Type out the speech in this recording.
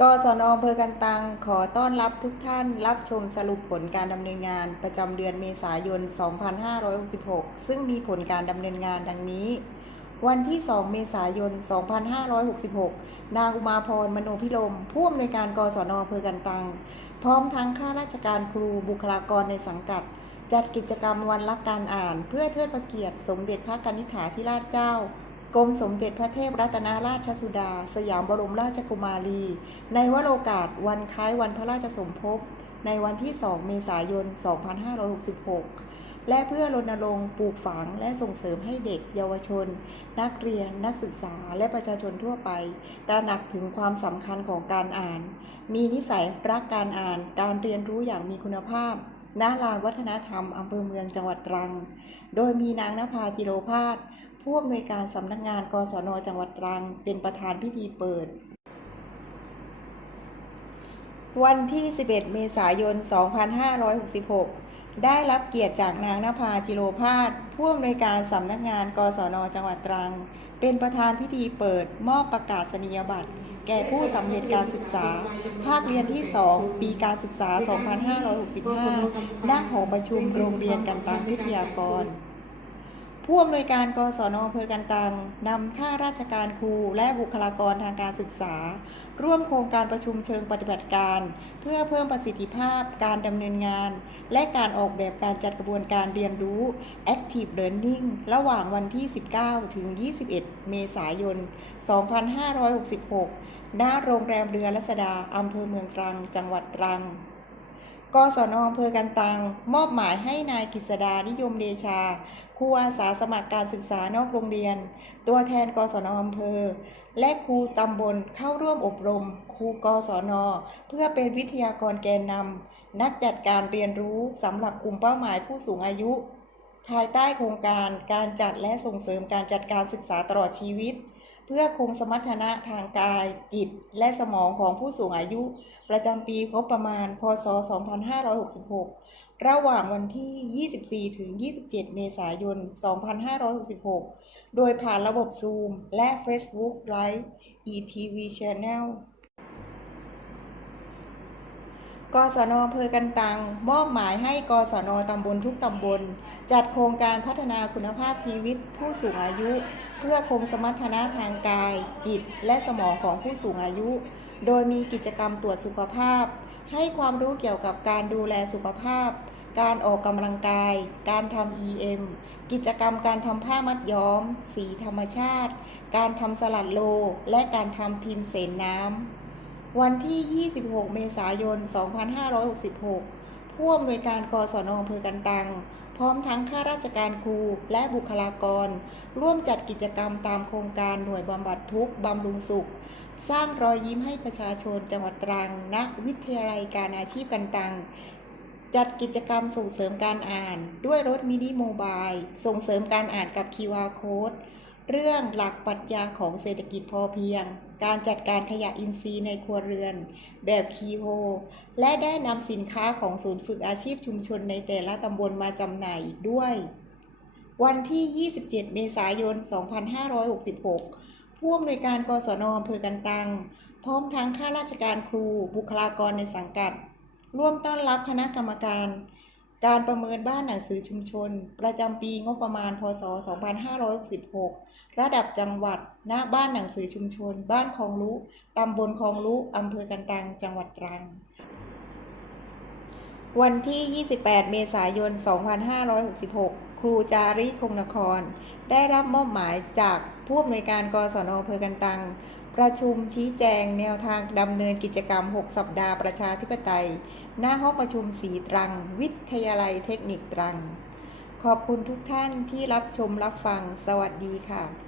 กศนอำเภอกันตังขอต้อนรับทุกท่านรับชมสรุปผลการดำเนินงานประจำเดือนเมษายน 2566 ซึ่งมีผลการดำเนินงานดังนี้ วันที่ 2 เมษายน 2566 นางอุมาพรมโนพิรมผู้อำนวยการกศนอำเภอกันตัง พร้อมทั้งข้าราชการครูบุคลากรในสังกัด จัดกิจกรรมวันรักการอ่าน เพื่อเทิดพระเกียรติสมเด็จพระกนิษฐาธิราชเจ้า กรมสมเด็จพระเทพรัตนราชสุดา สยามบรมราชกุมารี ในวโรกาสวันคล้ายวันพระราชสมภพในวันที่ 2 เมษายน 2566 และเพื่อรณรงค์ปลูกฝังและส่งเสริมให้เด็กเยาวชน นักเรียนนักศึกษาและประชาชนทั่วไป ตระหนักถึงความสำคัญของการอ่าน มีนิสัยรักการอ่าน การเรียนรู้อย่างมีคุณภาพณลานวัฒนธรรมอำเภอเมืองจังหวัดตรัง โดยมีนางนภาจิโรพาส ผู้อำนวยการสำนักงานกศนจังหวัดตรัง เป็นประธานพิธีเปิด วันที่ 11 เมษายน 2566 ได้รับเกียรติจากนางนภาจิโรพาสผู้อำนวยการสำนักงานกศนจังหวัดตรัง เป็นประธานพิธีเปิดมอบประกาศนียบัตรแก่ผู้สำเร็จการศึกษา ภาคเรียนที่ 2 ปีการศึกษา 2565ณหอประชุมโรงเรียนกันตังวิทยากร ผู้อำนวยการกศนอำเภอกันตังนำข้าราชการครูและบุคลากรทางการศึกษา ร่วมโครงการประชุมเชิงปฏิบัติการ เพื่อเพิ่มประสิทธิภาพการดำเนินงาน และการออกแบบการจัดกระบวนการเรียนรู้ Active Learning ระหว่างวันที่ 19 ถึง 21 เมษายน 2566 ณ โรงแรมเรือรัศดาอำเภอเมืองตรัง จังหวัดตรัง กศนอำเภอกันตัง มอบหมายให้นายกฤษดานิยมเดชาครูอาสาสมัครการศึกษานอกโรงเรียน ตัวแทนกศนอำเภอ และครูตำบลเข้าร่วมอบรม ครูกศน เพื่อเป็นวิทยากรแกนนำนักจัดการเรียนรู้สำหรับกลุ่มเป้าหมายผู้สูงอายุ ภายใต้โครงการการจัดและส่งเสริมการจัดการศึกษาตลอดชีวิต เพื่อคงสมรรถนะทางกายจิตและสมองของผู้สูงอายุ ประจำปีงบประมาณ พศ 2566 ระหว่างวันที่ 24 ถึง 27 เมษายน 2566 โดยผ่านระบบ Zoom และ Facebook Live ETV Channel กศนอำเภอกันตัง มอบหมายให้กศนตำบลทุกตำบล จัดโครงการพัฒนาคุณภาพชีวิตผู้สูงอายุ เพื่อคงสมรรถนะทางกาย จิต และสมองของผู้สูงอายุ โดยมีกิจกรรมตรวจสุขภาพ ให้ความรู้เกี่ยวกับการดูแลสุขภาพ การออกกำลังกาย การทำ EM กิจกรรมการทำผ้ามัดย้อม สีธรรมชาติ การทำสลัดโล และการทำพิมพ์เสนน้ำ วันที่ 26 เมษายน 2566 ผู้อำนวยการกศนอำเภอกันตัง พร้อมทั้งข้าราชการครูและบุคลากร ร่วมจัดกิจกรรมตามโครงการหน่วยบำบัดทุกข์บำรุงสุข สร้างรอยยิ้มให้ประชาชนจังหวัดตรังณวิทยาลัยการอาชีพกันตังจัดกิจกรรมส่งเสริมการอ่าน ด้วยรถมินิโมบาย ส่งเสริมการอ่านกับ QR Code เรื่องหลักปรัชญาของเศรษฐกิจพอเพียง การจัดการขยะอินทรีย์ในครัวเรือน แบบคีโฮ และได้นำสินค้าของศูนย์ฝึกอาชีพชุมชนในแต่ละตำบลมาจำหน่ายอีกด้วย วันที่ 27 เมษายน 2566 ผู้อำนวยการกศนอำเภอกันตัง พร้อมทั้งข้าราชการครู บุคลากรในสังกัด ร่วมต้อนรับคณะกรรมการ การประเมินบ้านหนังสือชุมชน ประจำปีงบประมาณ พศ 2566 ระดับจังหวัดณบ้านหนังสือชุมชน บ้านคลองลุตำบลคลองลุอำเภอกันตัง จังหวัดตรัง วันที่ 28 เมษายน 2566 ครูจารีคงนคร ได้รับมอบหมายจากผู้อำนวยการกศนอำเภอกันตัง ประชุมชี้แจงแนวทางดำเนินกิจกรรม 6 สัปดาห์ประชาธิปไตย หน้าห้องประชุมสีตรัง วิทยาลัยเทคนิคตรัง ขอบคุณทุกท่านที่รับชมรับฟัง สวัสดีค่ะ